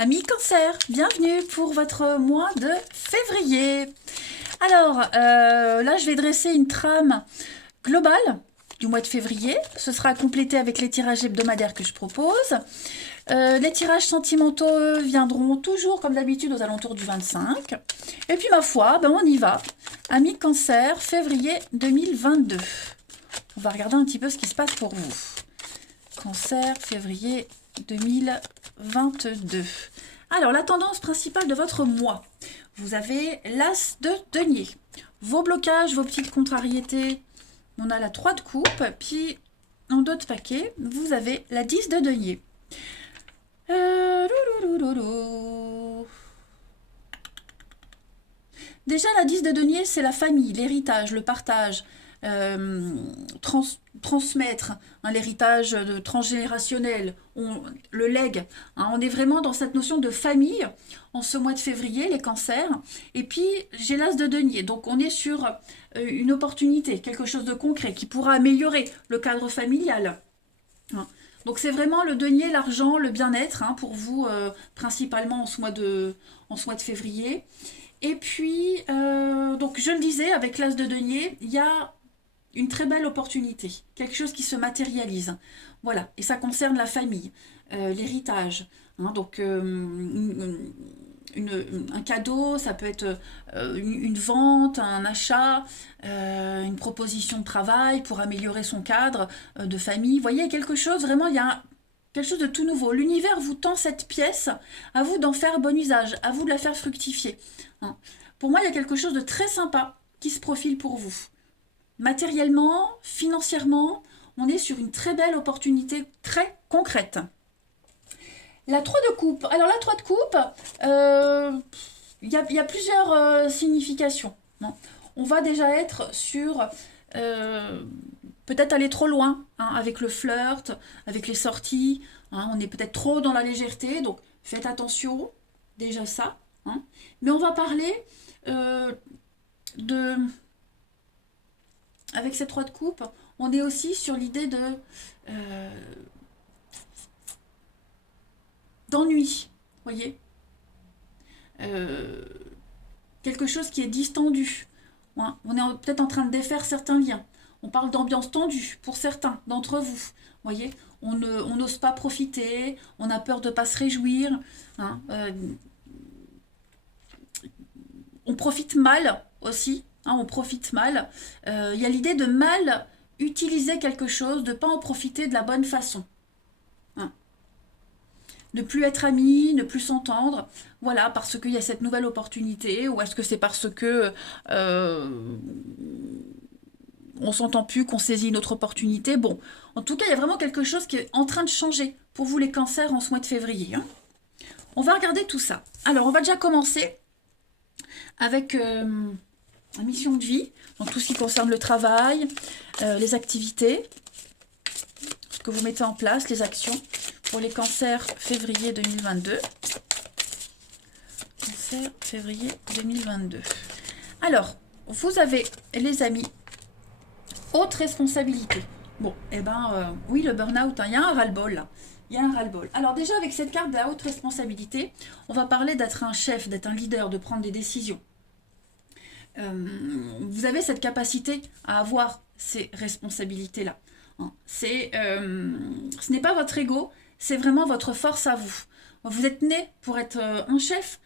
Amis Cancer, bienvenue pour votre mois de février. Alors, là, je vais dresser une trame globale du mois de février. Ce sera complété avec les tirages hebdomadaires que je propose. Les tirages sentimentaux viendront toujours, comme d'habitude, aux alentours du 25. Et puis, ma foi, ben, on y va. Amis Cancer, février 2022. On va regarder un petit peu ce qui se passe pour vous. Cancer, février 2022. Alors, la tendance principale de votre mois. Vous avez l'As de denier. Vos blocages, vos petites contrariétés. On a la 3 de coupe. Puis, en dos de paquet, vous avez la 10 de denier. Déjà, la 10 de denier, c'est la famille, l'héritage, le partage. Transmettre l'héritage transgénérationnel, le legs. On est vraiment dans cette notion de famille en ce mois de février, les cancers. Et puis, j'ai l'as de denier. Donc, on est sur une opportunité, quelque chose de concret qui pourra améliorer le cadre familial. Donc, c'est vraiment le denier, l'argent, le bien-être pour vous, principalement en ce mois de février. Et puis, donc je le disais, avec l'as de denier, il y a une très belle opportunité, quelque chose qui se matérialise. Voilà, et ça concerne la famille, l'héritage. Donc, un cadeau, ça peut être une vente, un achat, une proposition de travail pour améliorer son cadre de famille. Vous voyez, quelque chose, vraiment, il y a quelque chose de tout nouveau. L'univers vous tend cette pièce, à vous d'en faire bon usage, à vous de la faire fructifier. Pour moi, il y a quelque chose de très sympa qui se profile pour vous. Matériellement, financièrement, on est sur une très belle opportunité très concrète. La 3 de coupe. Alors la 3 de coupe, il y a plusieurs significations. On va déjà être sur peut-être aller trop loin avec le flirt, avec les sorties. On est peut-être trop dans la légèreté, donc faites attention, déjà ça. Mais on va parler de... Avec ces 3 de coupe, on est aussi sur l'idée d'ennui, voyez, quelque chose qui est distendu. On est peut-être en train de défaire certains liens. On parle d'ambiance tendue pour certains d'entre vous. Voyez, on n'ose pas profiter, on a peur de ne pas se réjouir. On profite mal aussi. On profite mal. Il y a l'idée de mal utiliser quelque chose, de ne pas en profiter de la bonne façon. Ne plus être amis, ne plus s'entendre, voilà, parce qu'il y a cette nouvelle opportunité, ou est-ce que c'est parce que on s'entend plus, qu'on saisit une autre opportunité. Bon, en tout cas, il y a vraiment quelque chose qui est en train de changer pour vous les cancers en ce mois de février. On va regarder tout ça. Alors, on va déjà commencer avec la mission de vie, donc tout ce qui concerne le travail, les activités, ce que vous mettez en place, les actions pour les cancers février 2022. Cancer février 2022. Alors, vous avez, les amis, haute responsabilité. Bon, oui, le burn-out, il y a un ras-le-bol là. Il y a un ras-le-bol. Alors déjà, avec cette carte de la haute responsabilité, on va parler d'être un chef, d'être un leader, de prendre des décisions. Vous avez cette capacité à avoir ces responsabilités-là. Ce n'est pas votre ego, c'est vraiment votre force à vous. Vous êtes né pour être un chef.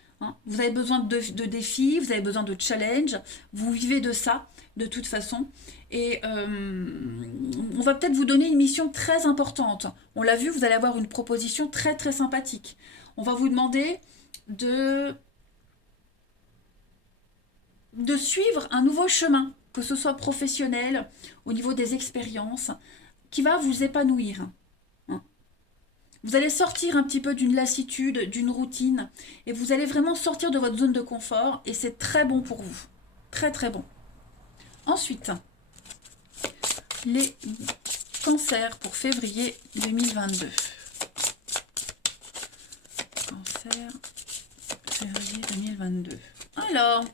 Vous avez besoin de défis, vous avez besoin de challenges. Vous vivez de ça, de toute façon. Et on va peut-être vous donner une mission très importante. On l'a vu, vous allez avoir une proposition très très sympathique. On va vous demander de suivre un nouveau chemin, que ce soit professionnel, au niveau des expériences, qui va vous épanouir. Vous allez sortir un petit peu d'une lassitude, d'une routine, et vous allez vraiment sortir de votre zone de confort, et c'est très bon pour vous. Très très bon. Ensuite, les cancers pour février 2022. Cancer, février 2022. Alors,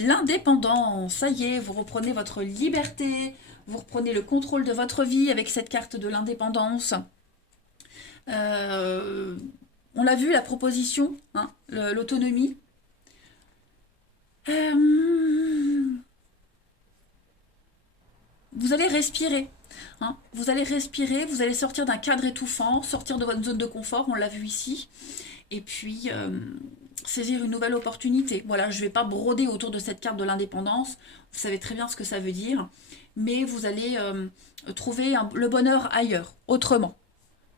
l'indépendance, ça y est, vous reprenez votre liberté, vous reprenez le contrôle de votre vie avec cette carte de l'indépendance. On l'a vu, la proposition, hein, l'autonomie. Euh, vous allez respirer. Hein. Vous allez respirer, vous allez sortir d'un cadre étouffant, sortir de votre zone de confort, on l'a vu ici. Et puis, saisir une nouvelle opportunité. Voilà, je ne vais pas broder autour de cette carte de l'indépendance. Vous savez très bien ce que ça veut dire. Mais vous allez trouver le bonheur ailleurs, autrement.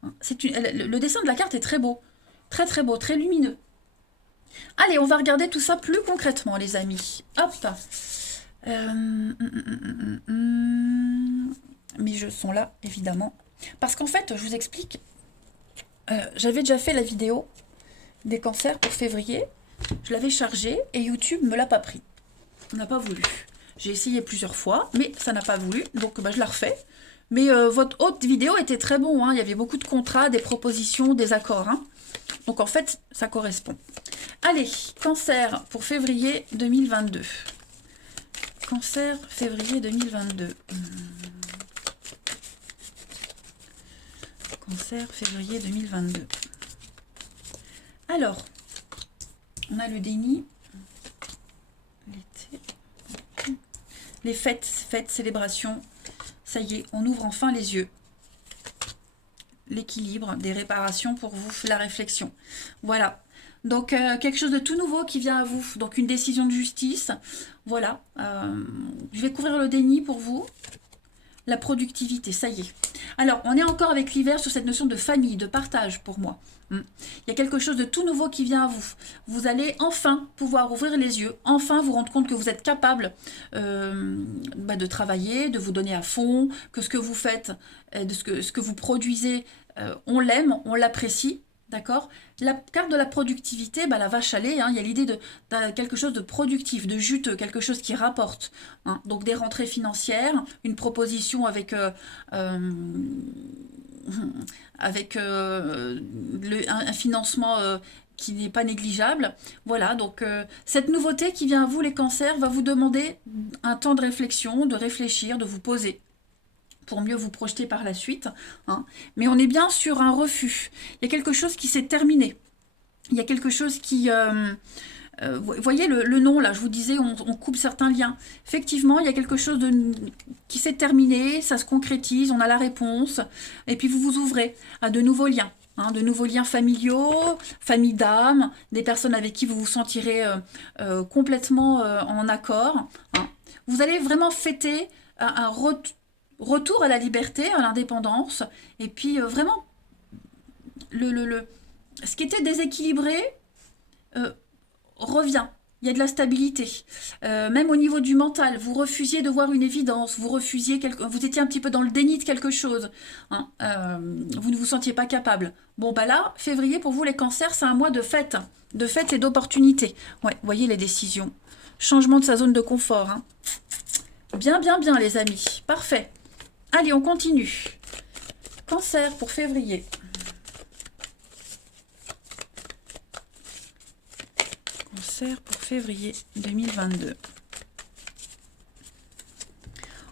Hein. Le dessin de la carte est très beau. Très très beau, très lumineux. Allez, on va regarder tout ça plus concrètement, les amis. Hop. Mes jeux sont là, évidemment. Parce qu'en fait, je vous explique, j'avais déjà fait la vidéo des cancers pour février. Je l'avais chargée et YouTube ne me l'a pas pris. On n'a pas voulu. J'ai essayé plusieurs fois, mais ça n'a pas voulu. Donc, je la refais. Mais votre autre vidéo était très bon. Hein. Il y avait beaucoup de contrats, des propositions, des accords. Hein. Donc, en fait, ça correspond. Allez, cancer pour février 2022. Cancer, février 2022. Cancer, février 2022. Alors, on a le déni, l'été, les fêtes, célébrations. Ça y est, on ouvre enfin les yeux. L'équilibre, des réparations pour vous, la réflexion. Voilà. Donc, quelque chose de tout nouveau qui vient à vous. Donc, une décision de justice. Voilà. Je vais couvrir le déni pour vous. La productivité, ça y est. Alors, on est encore avec l'hiver sur cette notion de famille, de partage pour moi. Il y a quelque chose de tout nouveau qui vient à vous. Vous allez enfin pouvoir ouvrir les yeux, enfin vous rendre compte que vous êtes capable de travailler, de vous donner à fond, que ce que vous faites, ce que vous produisez, on l'aime, on l'apprécie. D'accord. La carte de la productivité, la vache à lait, hein, il y a l'idée de quelque chose de productif, de juteux, quelque chose qui rapporte. Hein. Donc des rentrées financières, une proposition avec un financement qui n'est pas négligeable. Voilà, donc cette nouveauté qui vient à vous, les cancers, va vous demander un temps de réflexion, de réfléchir, de vous poser pour mieux vous projeter par la suite. Hein. Mais on est bien sur un refus. Il y a quelque chose qui s'est terminé. Il y a quelque chose qui... vous voyez le nom, là, je vous disais, on coupe certains liens. Effectivement, il y a quelque chose qui s'est terminé, ça se concrétise, on a la réponse, et puis vous vous ouvrez à de nouveaux liens. Hein, de nouveaux liens familiaux, famille d'âme, des personnes avec qui vous vous sentirez complètement en accord. Hein. Vous allez vraiment fêter un retour à la liberté, à l'indépendance, et puis vraiment, ce qui était déséquilibré revient. Il y a de la stabilité. Même au niveau du mental, vous refusiez de voir une évidence, vous étiez un petit peu dans le déni de quelque chose. Hein, vous ne vous sentiez pas capable. Bon, là, février, pour vous, les cancers, c'est un mois de fête et d'opportunités. Ouais, vous voyez les décisions. Changement de sa zone de confort. Hein. Bien, bien, bien, les amis. Parfait. Allez, on continue. Cancer pour février. Cancer pour février 2022.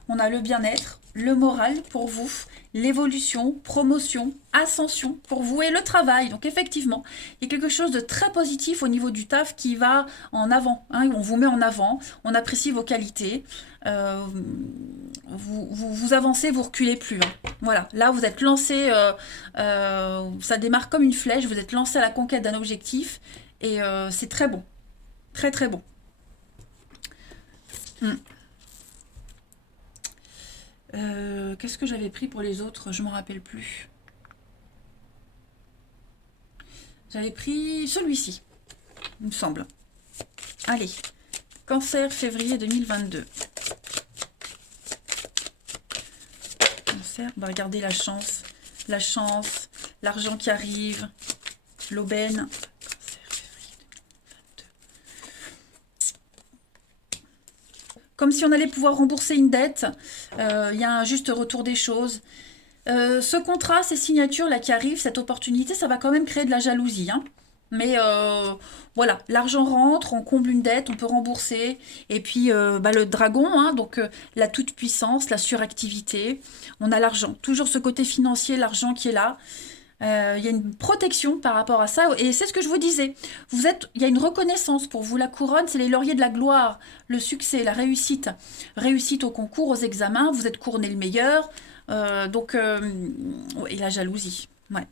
On a le bien-être, le moral pour vous, l'évolution, promotion, ascension pour vous et le travail. Donc effectivement, il y a quelque chose de très positif au niveau du taf qui va en avant. Hein, on vous met en avant, on apprécie vos qualités. Vous avancez, vous reculez plus. Hein. Voilà, là vous êtes lancé, ça démarre comme une flèche, vous êtes lancé à la conquête d'un objectif et c'est très bon. Très très bon. Qu'est-ce que j'avais pris pour les autres? Je ne m'en rappelle plus. J'avais pris celui-ci, il me semble. Allez, cancer, février 2022. Cancer, on va regarder la chance, l'argent qui arrive, l'aubaine. Comme si on allait pouvoir rembourser une dette. Il y a un juste retour des choses. Ce contrat, ces signatures là qui arrivent, cette opportunité, ça va quand même créer de la jalousie. Hein. Mais voilà, l'argent rentre, on comble une dette, on peut rembourser. Et puis le dragon, hein, donc la toute-puissance, la suractivité. On a l'argent. Toujours ce côté financier, l'argent qui est là. Il y a une protection par rapport à ça, et c'est ce que je vous disais. Il y a une reconnaissance pour vous. La couronne, c'est les lauriers de la gloire, le succès, la réussite. Réussite au concours, aux examens, vous êtes couronné le meilleur. Et la jalousie. Ouais.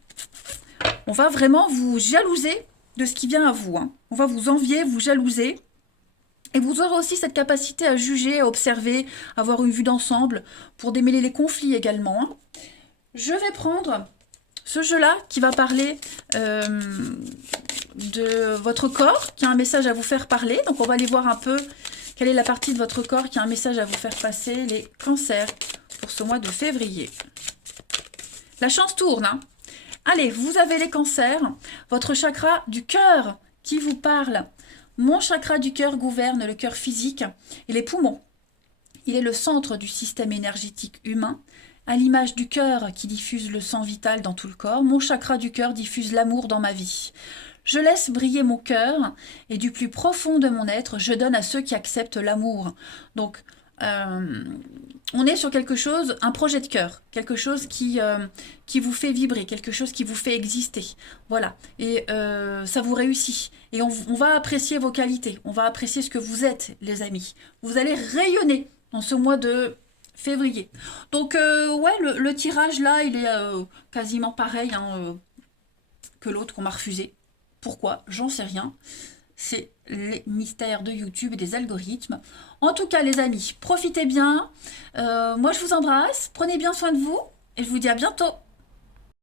On va vraiment vous jalouser de ce qui vient à vous, hein. On va vous envier, vous jalouser. Et vous aurez aussi cette capacité à juger, à observer, à avoir une vue d'ensemble, pour démêler les conflits également, hein. Je vais prendre ce jeu-là qui va parler de votre corps, qui a un message à vous faire parler. Donc on va aller voir un peu quelle est la partie de votre corps qui a un message à vous faire passer, les cancers, pour ce mois de février. La chance tourne, hein. Allez, vous avez les cancers, votre chakra du cœur qui vous parle. Mon chakra du cœur gouverne le cœur physique et les poumons. Il est le centre du système énergétique humain. À l'image du cœur qui diffuse le sang vital dans tout le corps, mon chakra du cœur diffuse l'amour dans ma vie. Je laisse briller mon cœur et du plus profond de mon être, je donne à ceux qui acceptent l'amour. Donc, on est sur quelque chose, un projet de cœur, quelque chose qui vous fait vibrer, quelque chose qui vous fait exister. Voilà, et ça vous réussit. Et on va apprécier vos qualités, on va apprécier ce que vous êtes, les amis. Vous allez rayonner dans ce mois de février. Donc, ouais, le tirage là, il est quasiment pareil, hein, que l'autre qu'on m'a refusé. Pourquoi? J'en sais rien. C'est les mystères de YouTube et des algorithmes. En tout cas, les amis, profitez bien. Moi, je vous embrasse. Prenez bien soin de vous. Et je vous dis à bientôt.